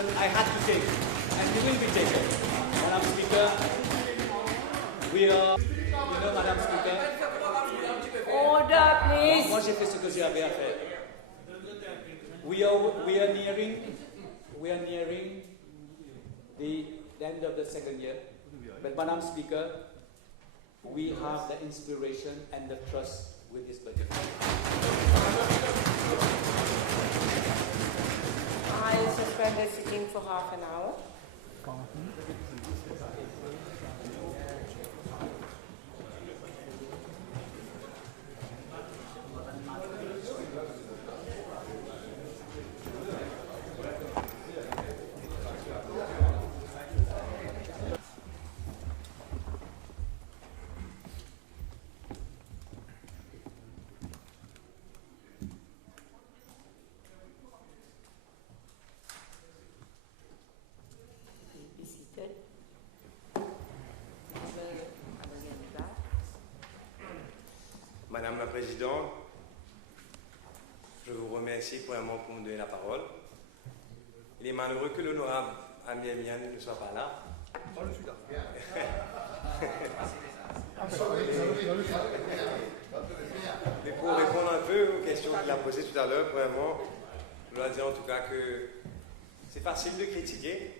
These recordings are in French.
action I had to take, and it will be taken. Madam Speaker, we are, Madam Speaker. Order, please. Moi, j'ai fait ce que j'avais à faire. We are nearing the end of the second year. But Madam Speaker, we have the inspiration and the trust with this budget. I suspend the sitting for half an hour. Madame la Présidente, je vous remercie premièrement pour me donner la parole. Il est malheureux que l'honorable Ami Emiane ne soit pas là. Oh, je suis là. Mais pour répondre un peu aux questions qu'il a posées tout à l'heure, premièrement, je dois dire en tout cas que c'est facile de critiquer.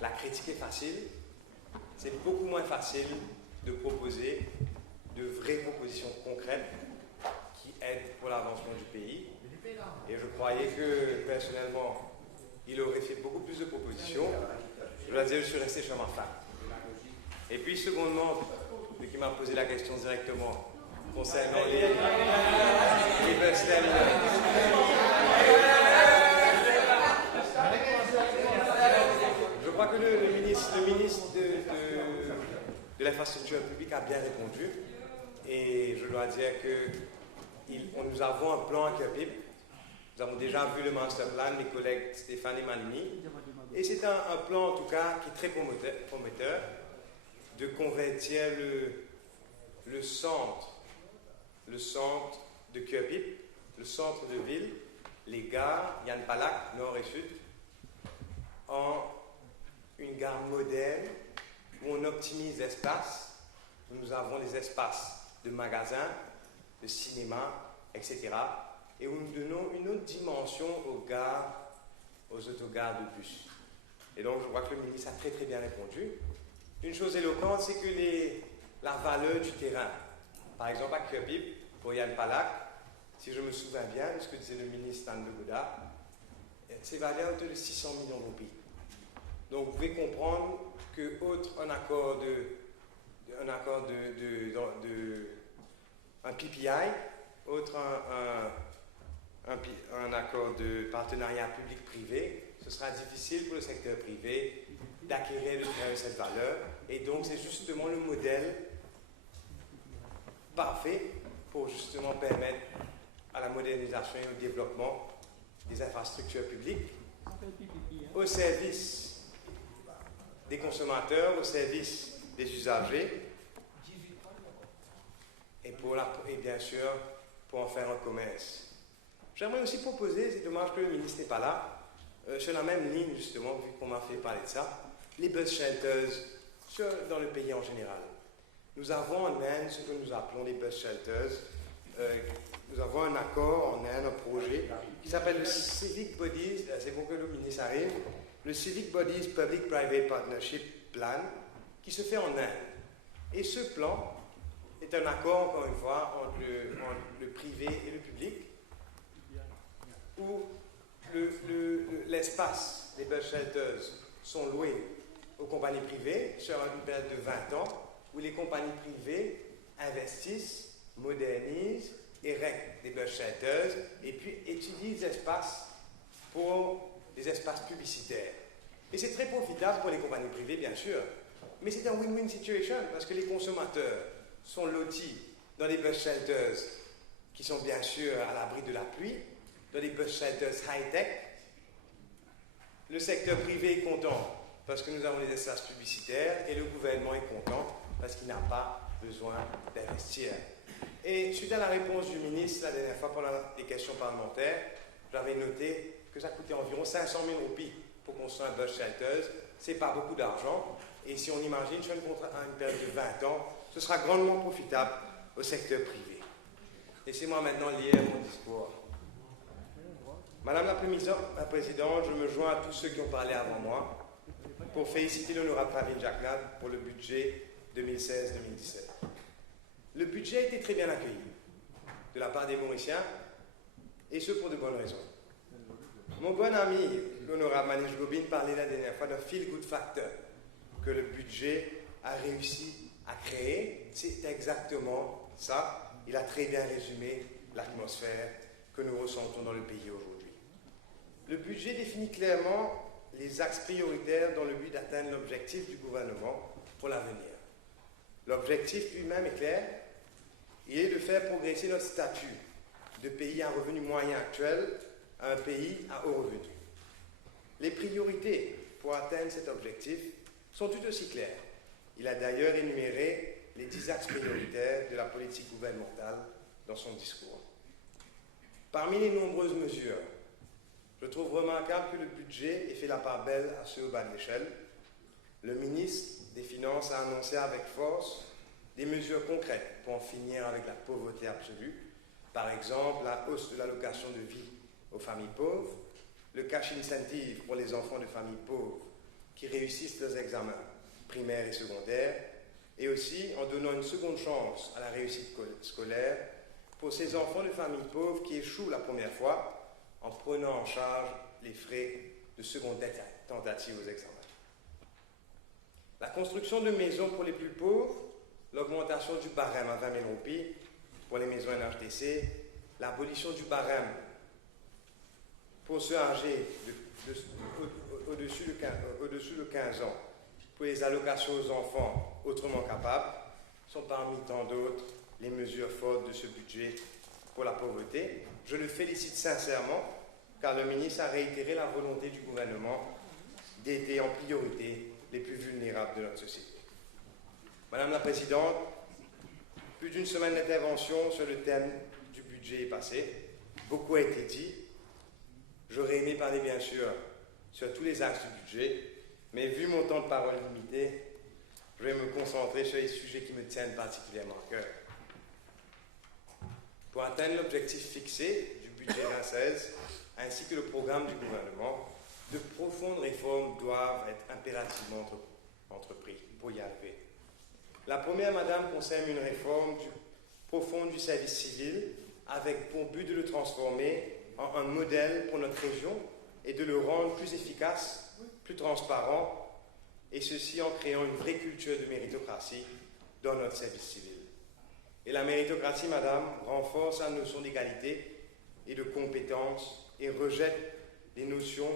La critique est facile. C'est beaucoup moins facile de proposer de vraies propositions concrètes qui aident pour l'avancement du pays. Et je croyais que, personnellement, il aurait fait beaucoup plus de propositions. Je dois dire, je suis resté sur ma faim. Et puis, secondement, vu qu'il m'a posé la question directement concernant les bus terminals. Je crois que le ministre de l'infrastructure publique a bien répondu. Et je dois dire que nous avons un plan à Kirpip. Nous avons déjà vu le master plan, mes collègues Stéphane et Manini. Et c'est un plan, en tout cas, qui est très prometteur de convertir le centre de Kirpip, le centre de ville, les gares, Yann Palak, nord et sud, en une gare moderne où on optimise l'espace, où nous avons les espaces de magasins, de cinéma, etc. Et où nous donnons une autre dimension aux autogares de bus. Et donc, je crois que le ministre a très très bien répondu. Une chose éloquente, c'est que la valeur du terrain, par exemple à Kirpip, pour Yann Palak, si je me souviens bien de ce que disait le ministre Anne de Gouda, c'est valu à hauteur de 600 millions de roupies. Donc, vous pouvez comprendre que un accord un PPI, un accord de partenariat public-privé, ce sera difficile pour le secteur privé d'acquérir de cette valeur. Et donc, c'est justement le modèle parfait pour justement permettre à la modernisation et au développement des infrastructures publiques au service des consommateurs, au service des usagers et bien sûr pour en faire un commerce. J'aimerais aussi proposer, c'est dommage que le ministre n'est pas là, sur la même ligne justement, vu qu'on m'a fait parler de ça, les bus shelters dans le pays en général. Nous avons en Inde ce que nous appelons les bus shelters. Nous avons un accord en Inde, un projet qui s'appelle le Civic Bodies, c'est bon que le ministre arrive, le Civic Bodies Public-Private Partnership Plan, qui se fait en Inde. Et ce plan est un accord, encore une fois, entre le privé et le public, où l'espace des bus shelters sont loués aux compagnies privées sur une période de 20 ans, où les compagnies privées investissent, modernisent, érectent des bus shelters et puis utilisent l'espace pour des espaces publicitaires. Et c'est très profitable pour les compagnies privées, bien sûr, mais c'est un win-win situation parce que les consommateurs sont lotis dans des bus shelters qui sont bien sûr à l'abri de la pluie, dans des bus shelters high-tech. Le secteur privé est content parce que nous avons des espaces publicitaires et le gouvernement est content parce qu'il n'a pas besoin d'investir. Et suite à la réponse du ministre la dernière fois pendant les questions parlementaires, j'avais noté que ça coûtait environ 500 000 roupies construire un bus shelter, ce n'est pas beaucoup d'argent. Et si on imagine sur une période de 20 ans, ce sera grandement profitable au secteur privé. Laissez-moi maintenant lire mon discours. Madame la Présidente, je me joins à tous ceux qui ont parlé avant moi pour féliciter l'honorable Pravin Jagnad pour le budget 2016-2017. Le budget a été très bien accueilli de la part des Mauriciens, et ce pour de bonnes raisons. Mon bon ami, l'honorable Manish Gobin, parlait la dernière fois d'un feel-good factor que le budget a réussi à créer. C'est exactement ça. Il a très bien résumé l'atmosphère que nous ressentons dans le pays aujourd'hui. Le budget définit clairement les axes prioritaires dans le but d'atteindre l'objectif du gouvernement pour l'avenir. L'objectif lui-même est clair. Il est de faire progresser notre statut de pays à revenu moyen actuel à un pays à haut revenu. Les priorités pour atteindre cet objectif sont tout aussi claires. Il a d'ailleurs énuméré les 10 axes prioritaires de la politique gouvernementale dans son discours. Parmi les nombreuses mesures, je trouve remarquable que le budget ait fait la part belle à ceux au bas de l'échelle. Le ministre des Finances a annoncé avec force des mesures concrètes pour en finir avec la pauvreté absolue. Par exemple, la hausse de l'allocation de vie aux familles pauvres, le cash incentive pour les enfants de familles pauvres qui réussissent leurs examens primaires et secondaires, et aussi en donnant une seconde chance à la réussite scolaire pour ces enfants de familles pauvres qui échouent la première fois en prenant en charge les frais de seconde tentative aux examens. La construction de maisons pour les plus pauvres, l'augmentation du barème à 20 000 roupies pour les maisons NHTC, l'abolition du barème pour ceux âgés au-dessus de 15 ans pour les allocations aux enfants autrement capables sont parmi tant d'autres les mesures fortes de ce budget pour la pauvreté. Je le félicite sincèrement car le ministre a réitéré la volonté du gouvernement d'aider en priorité les plus vulnérables de notre société. Madame la Présidente, plus d'une semaine d'intervention sur le thème du budget est passée. Beaucoup a été dit. J'aurais aimé parler bien sûr sur tous les axes du budget, mais vu mon temps de parole limité, je vais me concentrer sur les sujets qui me tiennent particulièrement à cœur. Pour atteindre l'objectif fixé du budget 2016, ainsi que le programme du gouvernement, de profondes réformes doivent être impérativement entreprises pour y arriver. La première, Madame, concerne une réforme profonde du service civil avec pour but de le transformer en un modèle pour notre région et de le rendre plus efficace, plus transparent, et ceci en créant une vraie culture de méritocratie dans notre service civil. Et la méritocratie, Madame, renforce la notion d'égalité et de compétence et rejette les notions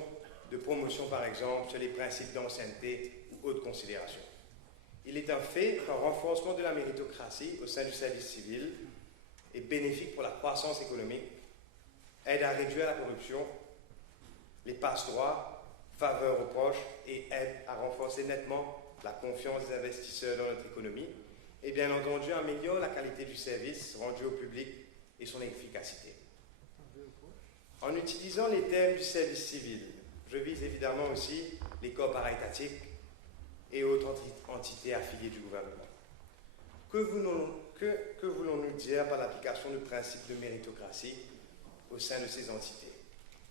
de promotion, par exemple, sur les principes d'ancienneté ou autres considérations. Il est un fait qu'un renforcement de la méritocratie au sein du service civil est bénéfique pour la croissance économique, aide à réduire la corruption, les passe-droits, faveur aux proches et aide à renforcer nettement la confiance des investisseurs dans notre économie et bien entendu améliore la qualité du service rendu au public et son efficacité. En utilisant les thèmes du service civil, je vise évidemment aussi les corps paraétatiques et autres entités affiliées du gouvernement. Que voulons-nous dire par l'application du principe de méritocratie au sein de ces entités?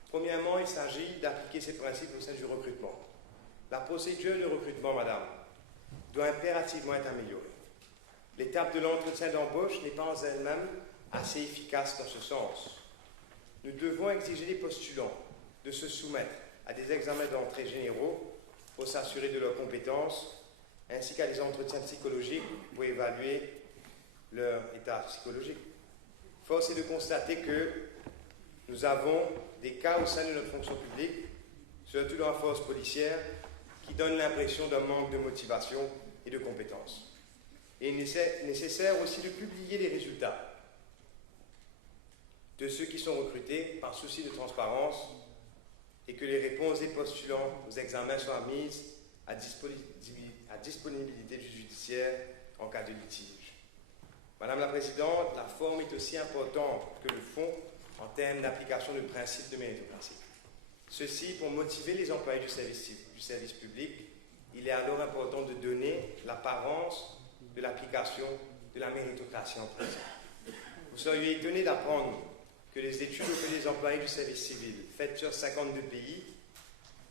Premièrement, il s'agit d'appliquer ces principes au sein du recrutement. La procédure de recrutement, Madame, doit impérativement être améliorée. L'étape de l'entretien d'embauche n'est pas en elle-même assez efficace dans ce sens. Nous devons exiger des postulants de se soumettre à des examens d'entrée généraux pour s'assurer de leurs compétences, ainsi qu'à des entretiens psychologiques pour évaluer leur état psychologique. Force est de constater que nous avons des cas au sein de notre fonction publique, surtout dans la force policière, qui donnent l'impression d'un manque de motivation et de compétences. Et il est nécessaire aussi de publier les résultats de ceux qui sont recrutés par souci de transparence et que les réponses des postulants aux examens soient mises à disponibilité du judiciaire en cas de litige. Madame la Présidente, la forme est aussi importante que le fond en termes d'application du principe de méritocratie. Ceci pour motiver les employés du service public. Il est alors important de donner l'apparence de l'application de la méritocratie en pratique. Vous seriez étonné d'apprendre que les études auprès des employés du service civil, faites sur 52 pays,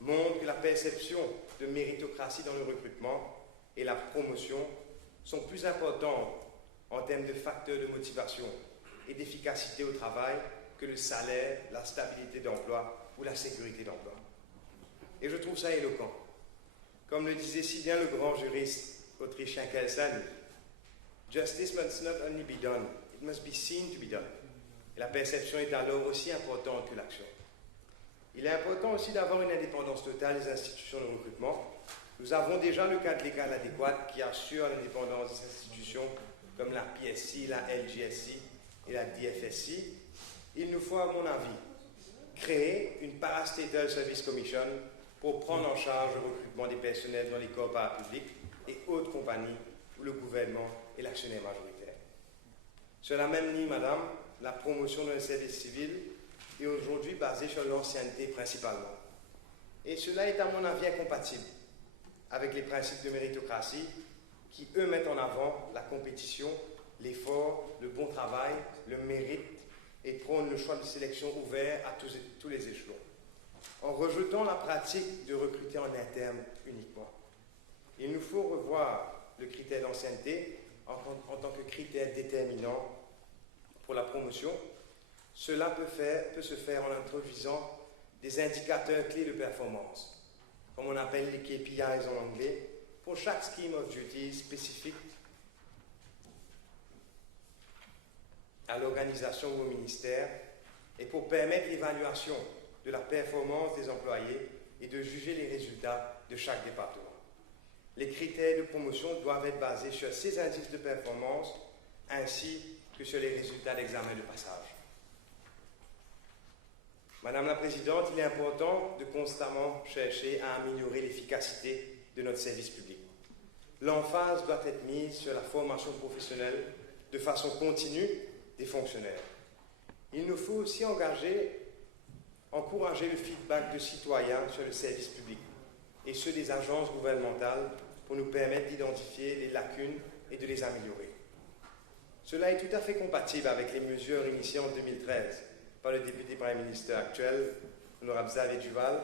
montrent que la perception de méritocratie dans le recrutement et la promotion sont plus importantes en termes de facteurs de motivation et d'efficacité au travail que le salaire, la stabilité d'emploi ou la sécurité d'emploi. Et je trouve ça éloquent. Comme le disait si bien le grand juriste autrichien Kelsen, justice must not only be done, it must be seen to be done. Et la perception est alors aussi importante que l'action. Il est important aussi d'avoir une indépendance totale des institutions de recrutement. Nous avons déjà le cadre légal adéquat qui assure l'indépendance des institutions comme la PSC, la LGSC et la DFSC. Il nous faut, à mon avis, créer une Parastatal Service Commission pour prendre en charge le recrutement des personnels dans les corps parapublics et autres compagnies où le gouvernement est l'actionnaire majoritaire. Sur la même ligne, madame, la promotion d'un service civil est aujourd'hui basée sur l'ancienneté principalement. Et cela est à mon avis incompatible avec les principes de méritocratie qui, eux, mettent en avant la compétition, l'effort, le bon travail, le mérite et prônent le choix de sélection ouvert à tous les échelons, en rejetant la pratique de recruter en interne uniquement. Il nous faut revoir le critère d'ancienneté en tant que critère déterminant pour la promotion. Cela peut se faire en introduisant des indicateurs clés de performance, comme on appelle les KPIs en anglais, pour chaque scheme of duty spécifique à l'organisation ou au ministère, et pour permettre l'évaluation de la performance des employés et de juger les résultats de chaque département. Les critères de promotion doivent être basés sur ces indices de performance ainsi que sur les résultats d'examen de passage. Madame la Présidente, il est important de constamment chercher à améliorer l'efficacité de notre service public. L'emphase doit être mise sur la formation professionnelle de façon continue des fonctionnaires. Il nous faut aussi encourager le feedback de citoyens sur le service public et ceux des agences gouvernementales pour nous permettre d'identifier les lacunes et de les améliorer. Cela est tout à fait compatible avec les mesures initiées en 2013 par le député Premier ministre actuel, l'honorable Xavier Duval,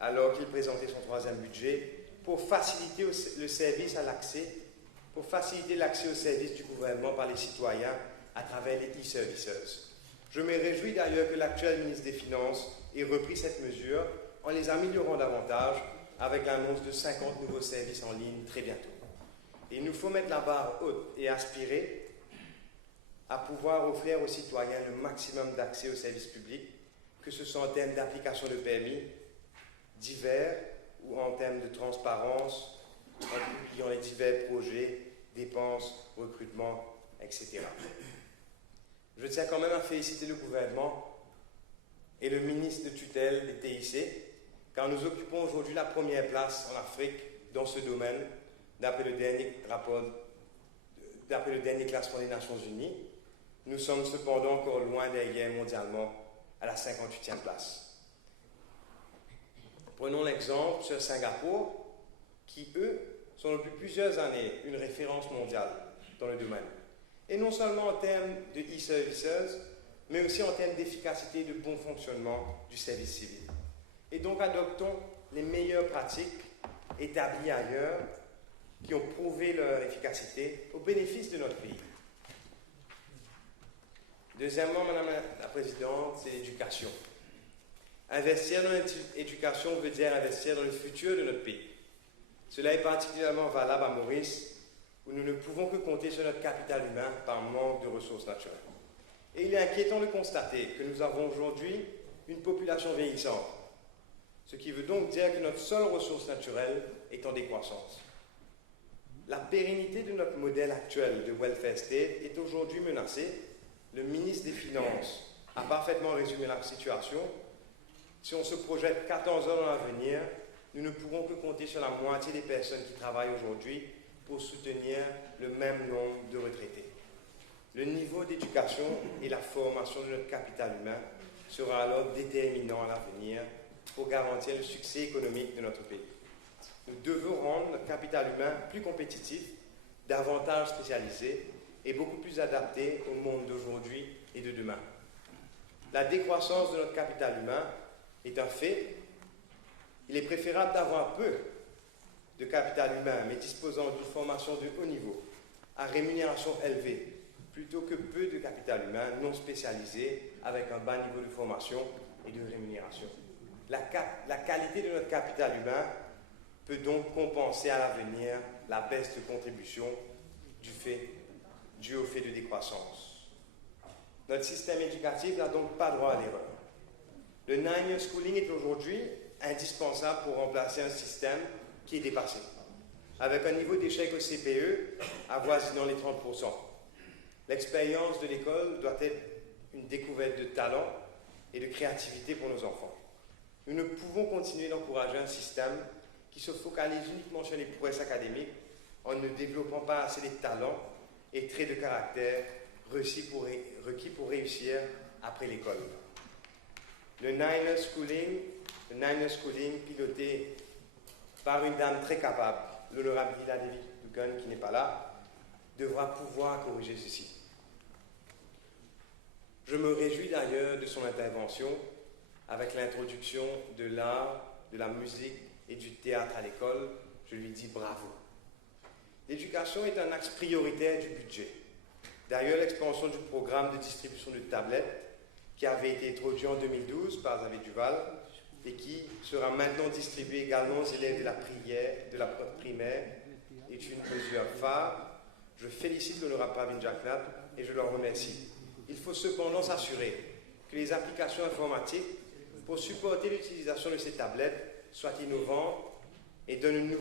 alors qu'il présentait son 3e budget, pour faciliter l'accès aux services du gouvernement par les citoyens à travers les e-services. Je me réjouis d'ailleurs que l'actuel ministre des Finances ait repris cette mesure en les améliorant davantage avec l'annonce de 50 nouveaux services en ligne très bientôt. Et il nous faut mettre la barre haute et aspirer à pouvoir offrir aux citoyens le maximum d'accès aux services publics, que ce soit en termes d'application de permis divers ou en termes de transparence, en publiant les divers projets, dépenses, recrutements, etc. Je tiens quand même à féliciter le gouvernement et le ministre de tutelle des TIC, car nous occupons aujourd'hui la première place en Afrique dans ce domaine, d'après le dernier classement des Nations Unies. Nous sommes cependant encore loin derrière mondialement, à la 58e place. Prenons l'exemple sur Singapour, qui, eux, sont depuis plusieurs années une référence mondiale dans le domaine. Et non seulement en termes de e-services, mais aussi en termes d'efficacité et de bon fonctionnement du service civil. Et donc adoptons les meilleures pratiques établies ailleurs qui ont prouvé leur efficacité au bénéfice de notre pays. Deuxièmement, Madame la Présidente, c'est l'éducation. Investir dans l'éducation veut dire investir dans le futur de notre pays. Cela est particulièrement valable à Maurice, où nous ne pouvons que compter sur notre capital humain par manque de ressources naturelles. Et il est inquiétant de constater que nous avons aujourd'hui une population vieillissante, ce qui veut donc dire que notre seule ressource naturelle est en décroissance. La pérennité de notre modèle actuel de welfare state est aujourd'hui menacée. Le ministre des Finances a parfaitement résumé la situation. Si on se projette 14 ans dans l'avenir, nous ne pourrons que compter sur la moitié des personnes qui travaillent aujourd'hui pour soutenir le même nombre de retraités. Le niveau d'éducation et la formation de notre capital humain sera alors déterminant à l'avenir pour garantir le succès économique de notre pays. Nous devons rendre notre capital humain plus compétitif, davantage spécialisé et beaucoup plus adapté au monde d'aujourd'hui et de demain. La décroissance de notre capital humain est un fait. Il est préférable d'avoir peu de capital humain, mais disposant d'une formation de haut niveau, à rémunération élevée, plutôt que peu de capital humain non spécialisé, avec un bas niveau de formation et de rémunération. La qualité de notre capital humain peut donc compenser à l'avenir la baisse de contribution due au fait de décroissance. Notre système éducatif n'a donc pas droit à l'erreur. Le 9-year schooling est aujourd'hui indispensable pour remplacer un système qui est dépassé, avec un niveau d'échec au CPE avoisinant les 30%. L'expérience de l'école doit être une découverte de talent et de créativité pour nos enfants. Nous ne pouvons continuer d'encourager un système qui se focalise uniquement sur les prouesses académiques en ne développant pas assez les talents et traits de caractère requis pour réussir après l'école. Le 9-year schooling, piloté par une dame très capable, l'honorable Lila David-Dugan, qui n'est pas là, devra pouvoir corriger ceci. Je me réjouis d'ailleurs de son intervention avec l'introduction de l'art, de la musique et du théâtre à l'école. Je lui dis bravo. L'éducation est un axe prioritaire du budget. D'ailleurs, l'expansion du programme de distribution de tablettes, qui avait été introduit en 2012 par Xavier Duval et qui sera maintenant distribué également aux élèves de la primaire, est une mesure phare. Je félicite l'honorable Pravin Jagnat et je leur remercie. Il faut cependant s'assurer que les applications informatiques pour supporter l'utilisation de ces tablettes soient innovantes et donnent une nouvelle